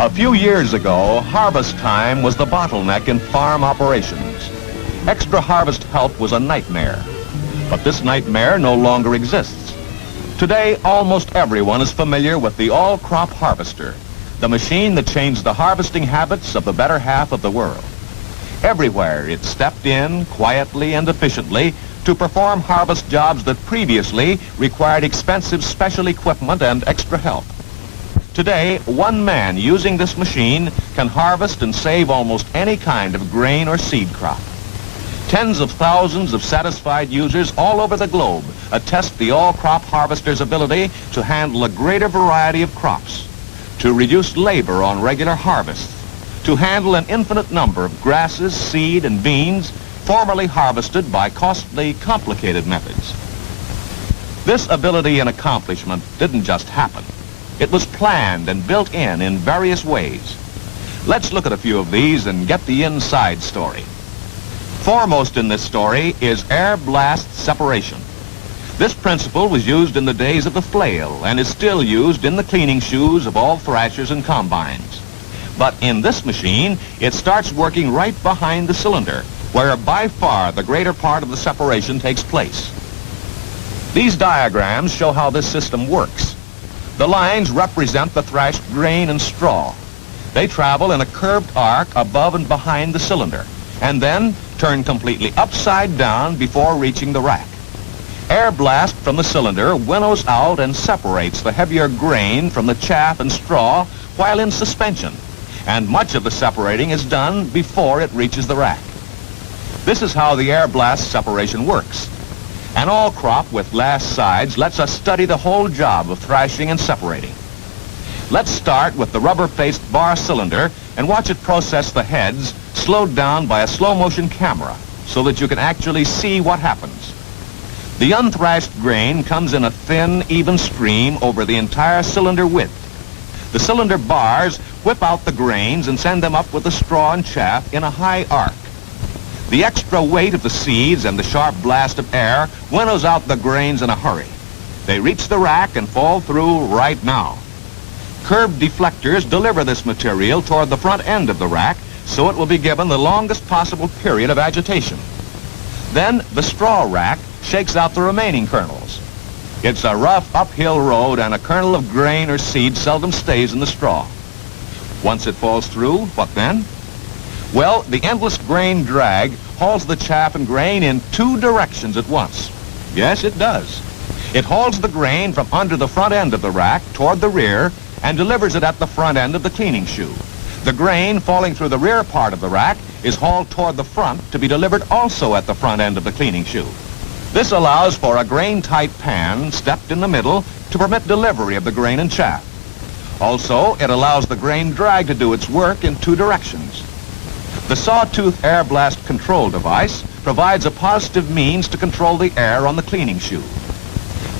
A few years ago, harvest time was the bottleneck in farm operations. Extra harvest help was a nightmare. But this nightmare no longer exists. Today, almost everyone is familiar with the all-crop harvester, the machine that changed the harvesting habits of the better half of the world. Everywhere, it stepped in quietly and efficiently to perform harvest jobs that previously required expensive special equipment and extra help. Today, one man using this machine can harvest and save almost any kind of grain or seed crop. Tens of thousands of satisfied users all over the globe attest the all-crop harvester's ability to handle a greater variety of crops, to reduce labor on regular harvests, to handle an infinite number of grasses, seed, and beans formerly harvested by costly, complicated methods. This ability and accomplishment didn't just happen. It was planned and built in various ways. Let's look at a few of these and get the inside story. Foremost in this story is air blast separation. This principle was used in the days of the flail and is still used in the cleaning shoes of all thrashers and combines. But in this machine, it starts working right behind the cylinder, where by far the greater part of the separation takes place. These diagrams show how this system works. The lines represent the thrashed grain and straw. They travel in a curved arc above and behind the cylinder, and then turn completely upside down before reaching the rack. Air blast from the cylinder winnows out and separates the heavier grain from the chaff and straw while in suspension, and much of the separating is done before it reaches the rack. This is how the air blast separation works. An all-crop with glass sides lets us study the whole job of thrashing and separating. Let's start with the rubber-faced bar cylinder and watch it process the heads, slowed down by a slow-motion camera, so that you can actually see what happens. The unthrashed grain comes in a thin, even stream over the entire cylinder width. The cylinder bars whip out the grains and send them up with the straw and chaff in a high arc. The extra weight of the seeds and the sharp blast of air winnows out the grains in a hurry. They reach the rack and fall through right now. Curved deflectors deliver this material toward the front end of the rack, so it will be given the longest possible period of agitation. Then the straw rack shakes out the remaining kernels. It's a rough uphill road, and a kernel of grain or seed seldom stays in the straw. Once it falls through, what then? Well, the endless grain drag hauls the chaff and grain in two directions at once. Yes, it does. It hauls the grain from under the front end of the rack toward the rear and delivers it at the front end of the cleaning shoe. The grain falling through the rear part of the rack is hauled toward the front to be delivered also at the front end of the cleaning shoe. This allows for a grain-tight pan stepped in the middle to permit delivery of the grain and chaff. Also, it allows the grain drag to do its work in two directions. The sawtooth air blast control device provides a positive means to control the air on the cleaning shoe.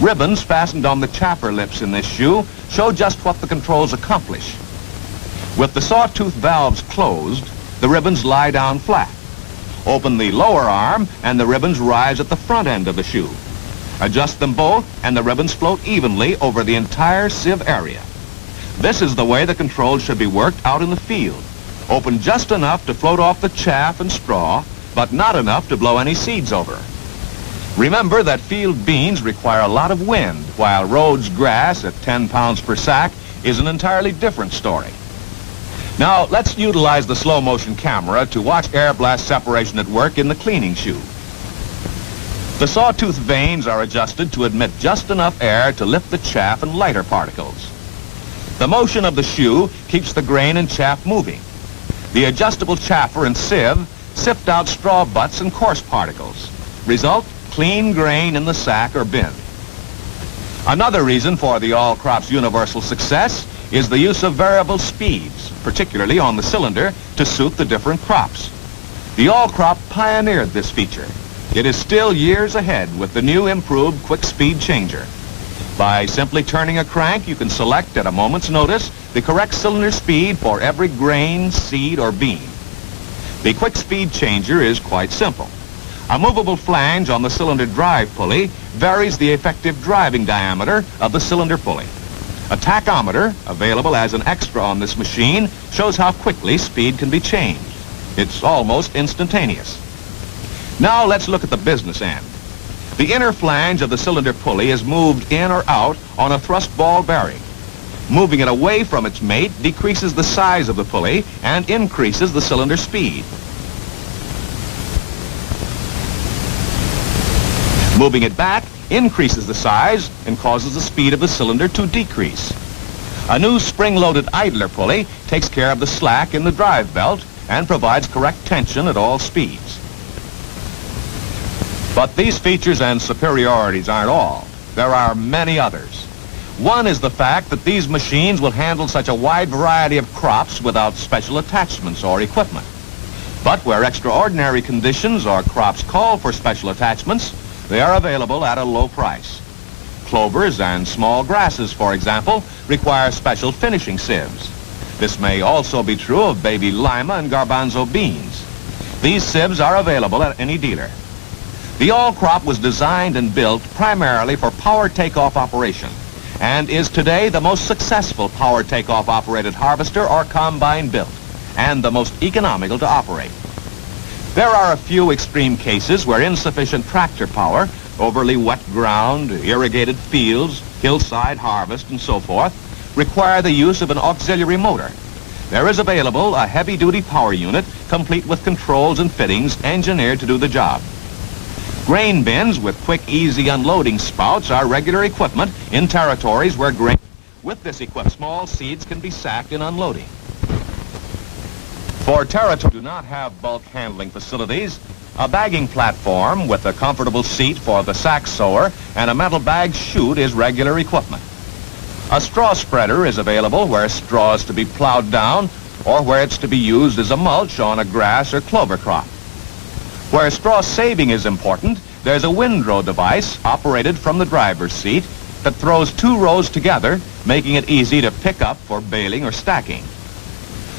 Ribbons fastened on the chaffer lips in this shoe show just what the controls accomplish. With the sawtooth valves closed, the ribbons lie down flat. Open the lower arm and the ribbons rise at the front end of the shoe. Adjust them both and the ribbons float evenly over the entire sieve area. This is the way the controls should be worked out in the field. Open just enough to float off the chaff and straw, but not enough to blow any seeds over. Remember that field beans require a lot of wind, while Rhodes grass at 10 pounds per sack is an entirely different story. Now, let's utilize the slow-motion camera to watch air blast separation at work in the cleaning shoe. The sawtooth vanes are adjusted to admit just enough air to lift the chaff and lighter particles. The motion of the shoe keeps the grain and chaff moving. The adjustable chaffer and sieve sift out straw butts and coarse particles. Result, clean grain in the sack or bin. Another reason for the all-crops universal success is the use of variable speeds, particularly on the cylinder, to suit the different crops. The all-crop pioneered this feature. It is still years ahead with the new improved quick speed changer. By simply turning a crank, you can select at a moment's notice the correct cylinder speed for every grain, seed, or bean. The quick speed changer is quite simple. A movable flange on the cylinder drive pulley varies the effective driving diameter of the cylinder pulley. A tachometer, available as an extra on this machine, shows how quickly speed can be changed. It's almost instantaneous. Now let's look at the business end. The inner flange of the cylinder pulley is moved in or out on a thrust ball bearing. Moving it away from its mate decreases the size of the pulley and increases the cylinder speed. Moving it back increases the size and causes the speed of the cylinder to decrease. A new spring-loaded idler pulley takes care of the slack in the drive belt and provides correct tension at all speeds. But these features and superiorities aren't all. There are many others. One is the fact that these machines will handle such a wide variety of crops without special attachments or equipment. But where extraordinary conditions or crops call for special attachments, they are available at a low price. Clovers and small grasses, for example, require special finishing sieves. This may also be true of baby lima and garbanzo beans. These sieves are available at any dealer. The all-crop was designed and built primarily for power takeoff operation and is today the most successful power takeoff operated harvester or combine built and the most economical to operate. There are a few extreme cases where insufficient tractor power, overly wet ground, irrigated fields, hillside harvest, and so forth, require the use of an auxiliary motor. There is available a heavy-duty power unit complete with controls and fittings engineered to do the job. Grain bins with quick, easy unloading spouts are regular equipment in territories where grain... With this equipment, small seeds can be sacked in unloading. For territories do not have bulk handling facilities, a bagging platform with a comfortable seat for the sack sower and a metal bag chute is regular equipment. A straw spreader is available where straw is to be plowed down or where it's to be used as a mulch on a grass or clover crop. Where straw saving is important, there's a windrow device operated from the driver's seat that throws two rows together, making it easy to pick up for baling or stacking.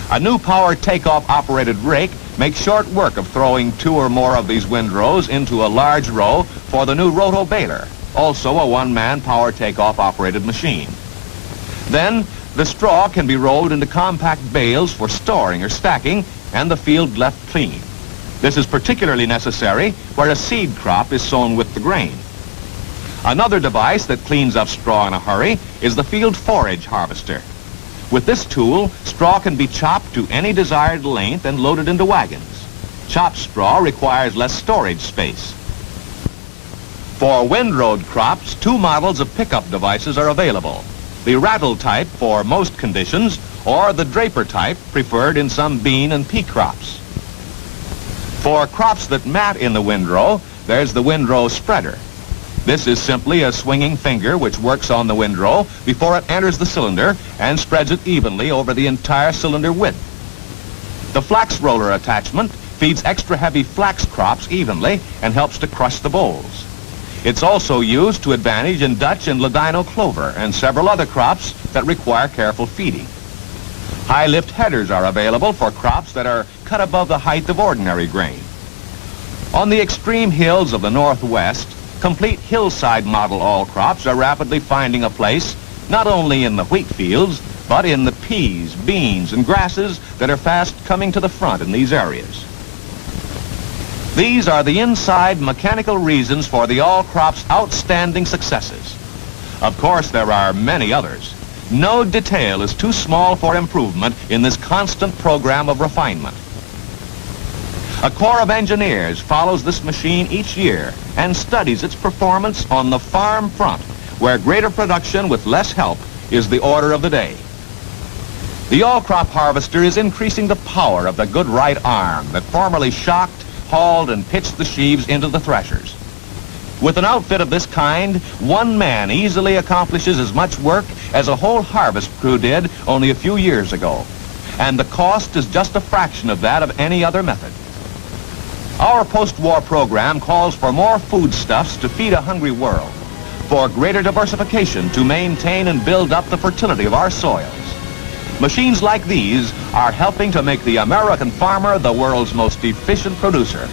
A new power takeoff operated rake makes short work of throwing two or more of these windrows into a large row for the new roto baler, also a one-man power takeoff operated machine. Then the straw can be rolled into compact bales for storing or stacking and the field left clean. This is particularly necessary where a seed crop is sown with the grain. Another device that cleans up straw in a hurry is the field forage harvester. With this tool, straw can be chopped to any desired length and loaded into wagons. Chopped straw requires less storage space. For windrowed crops, two models of pickup devices are available. The rattle type for most conditions, or the draper type preferred in some bean and pea crops. For crops that mat in the windrow, there's the windrow spreader. This is simply a swinging finger which works on the windrow before it enters the cylinder and spreads it evenly over the entire cylinder width. The flax roller attachment feeds extra heavy flax crops evenly and helps to crush the bolls. It's also used to advantage in Dutch and Ladino clover and several other crops that require careful feeding. High lift headers are available for crops that are cut above the height of ordinary grain. On the extreme hills of the Northwest, complete hillside model all crops are rapidly finding a place not only in the wheat fields, but in the peas, beans, and grasses that are fast coming to the front in these areas. These are the inside mechanical reasons for the all crops' outstanding successes. Of course, there are many others. No detail is too small for improvement in this constant program of refinement. A corps of engineers follows this machine each year and studies its performance on the farm front, where greater production with less help is the order of the day. The all-crop harvester is increasing the power of the good right arm that formerly shocked, hauled, and pitched the sheaves into the threshers. With an outfit of this kind, one man easily accomplishes as much work as a whole harvest crew did only a few years ago, and the cost is just a fraction of that of any other method. Our post-war program calls for more foodstuffs to feed a hungry world, for greater diversification to maintain and build up the fertility of our soils. Machines like these are helping to make the American farmer the world's most efficient producer.